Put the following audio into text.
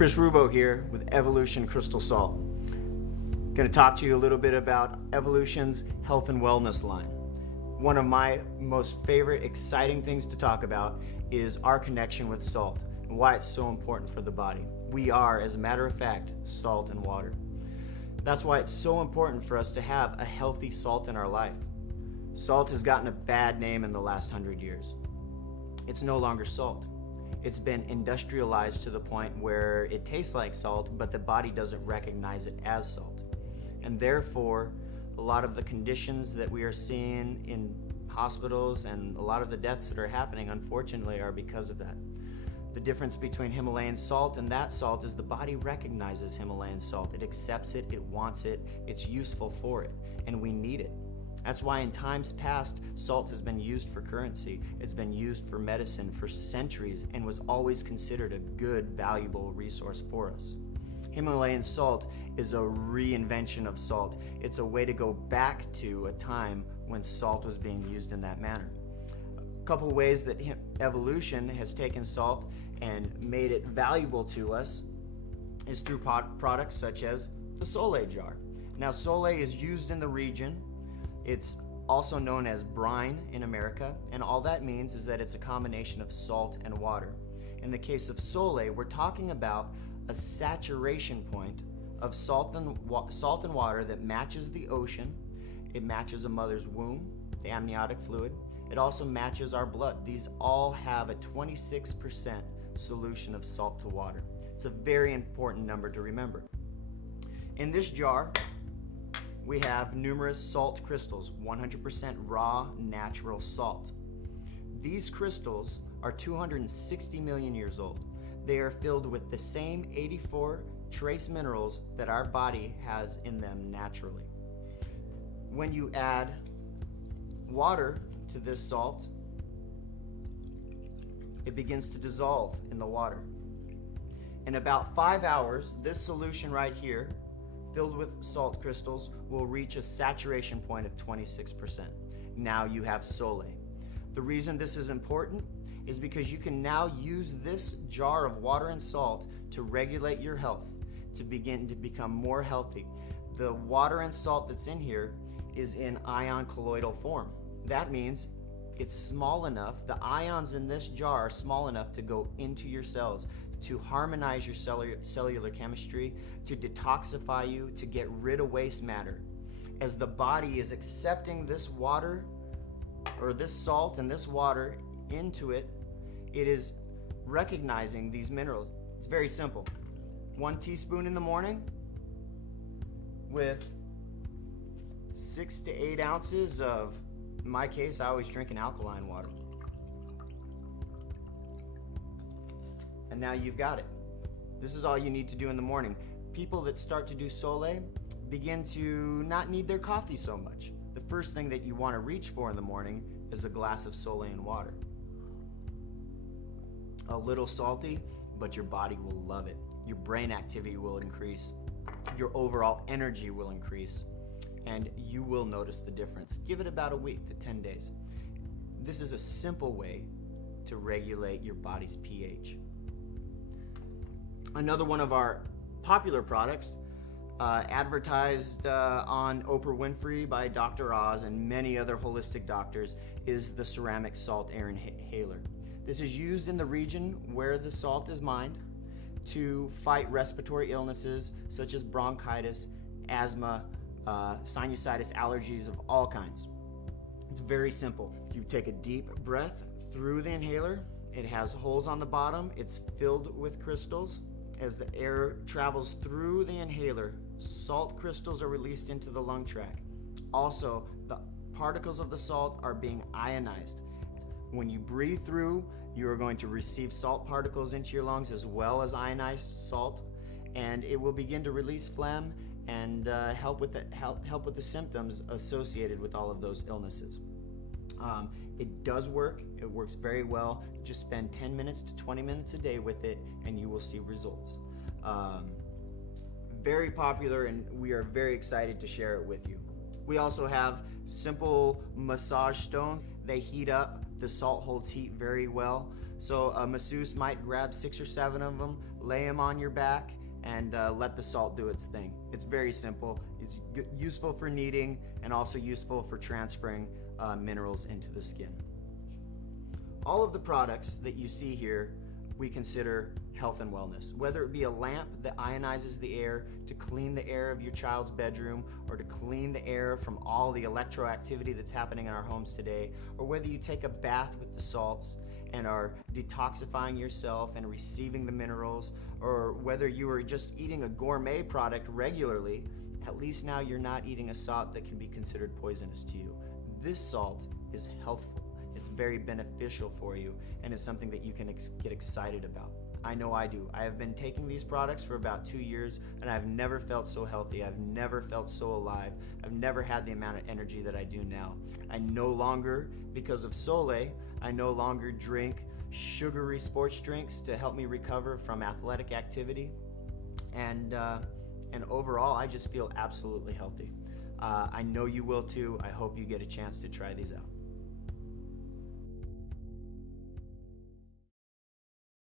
Chris Rubo here with Evolution Crystal Salt. Going to talk to you a little bit about Evolution's health and wellness line. One of my most favorite, exciting things to talk about is our connection with salt and why it's so important for the body. We are, as a matter of fact, salt and water. That's why it's so important for us to have a healthy salt in our life. Salt has gotten a bad name in the last 100 years. It's no longer salt. It's been industrialized to the point where it tastes like salt, but the body doesn't recognize it as salt. And therefore, a lot of the conditions that we are seeing in hospitals and a lot of the deaths that are happening, unfortunately, are because of that. The difference between Himalayan salt and that salt is the body recognizes Himalayan salt. It accepts it, it wants it, it's useful for it, and we need it. That's why in times past, salt has been used for currency. It's been used for medicine for centuries and was always considered a good, valuable resource for us. Himalayan salt is a reinvention of salt. It's a way to go back to a time when salt was being used in that manner. A couple ways that evolution has taken salt and made it valuable to us is through products such as the Sole jar. Now, Sole is used in the region. It's also known as brine in America, and all that means is that it's a combination of salt and water. In the case of Sole, we're talking about a saturation point of salt and water that matches the ocean. It matches a mother's womb, the amniotic fluid. It also matches our blood. These all have a 26% solution of salt to water. It's a very important number to remember. In this jar, we have numerous salt crystals, 100% raw natural salt. These crystals are 260 million years old. They are filled with the same 84 trace minerals that our body has in them naturally. When you add water to this salt, it begins to dissolve in the water. In about 5 hours, this solution right here, filled with salt crystals, will reach a saturation point of 26%. Now you have Sole. The reason this is important is because you can now use this jar of water and salt to regulate your health, to begin to become more healthy. The water and salt that's in here is in ion colloidal form. That means it's small enough, the ions in this jar are small enough to go into your cells, to harmonize your cellular chemistry, to detoxify you, to get rid of waste matter. As the body is accepting this water, or this salt and this water into it, it is recognizing these minerals. It's very simple. 1 teaspoon in the morning with 6 to 8 ounces of, in my case, I always drink an alkaline water. And now you've got it. This is all you need to do in the morning. People that start to do Sole begin to not need their coffee so much. The first thing that you want to reach for in the morning is a glass of Sole and water. A little salty, but your body will love it. Your brain activity will increase. Your overall energy will increase. And you will notice the difference. Give it about a week to 10 days. This is a simple way to regulate your body's pH. Another one of our popular products, advertised on Oprah Winfrey by Dr. Oz and many other holistic doctors, is the ceramic salt air inhaler. This is used in the region where the salt is mined to fight respiratory illnesses such as bronchitis, asthma, sinusitis, allergies of all kinds. It's very simple. You take a deep breath through the inhaler. It has holes on the bottom. It's filled with crystals. As the air travels through the inhaler, salt crystals are released into the lung tract. Also, the particles of the salt are being ionized. When you breathe through, you are going to receive salt particles into your lungs as well as ionized salt, and it will begin to release phlegm and help with the symptoms associated with all of those illnesses. It does work. It works very well. Just spend 10 minutes to 20 minutes a day with it, and you will see results. Very popular, and we are very excited to share it with you. We also have simple massage stones. They heat up. The salt holds heat very well. So a masseuse might grab 6 or 7 of them, lay them on your back, and let the salt do its thing. It's very simple. It's useful for kneading and also useful for transferring minerals into the skin. All of the products that you see here we consider health and wellness. Whether it be a lamp that ionizes the air to clean the air of your child's bedroom, or to clean the air from all the electroactivity that's happening in our homes today, or whether you take a bath with the salts and are detoxifying yourself and receiving the minerals, or whether you are just eating a gourmet product regularly, at least now you're not eating a salt that can be considered poisonous to you. This salt is healthful. It's very beneficial for you, and it's something that you can get excited about. I know I do. I have been taking these products for about 2 years, and I've never felt so healthy. I've never felt so alive. I've never had the amount of energy that I do now. I no longer, because of Sole, I no longer drink sugary sports drinks to help me recover from athletic activity. And overall, I just feel absolutely healthy. I know you will too. I hope you get a chance to try these out.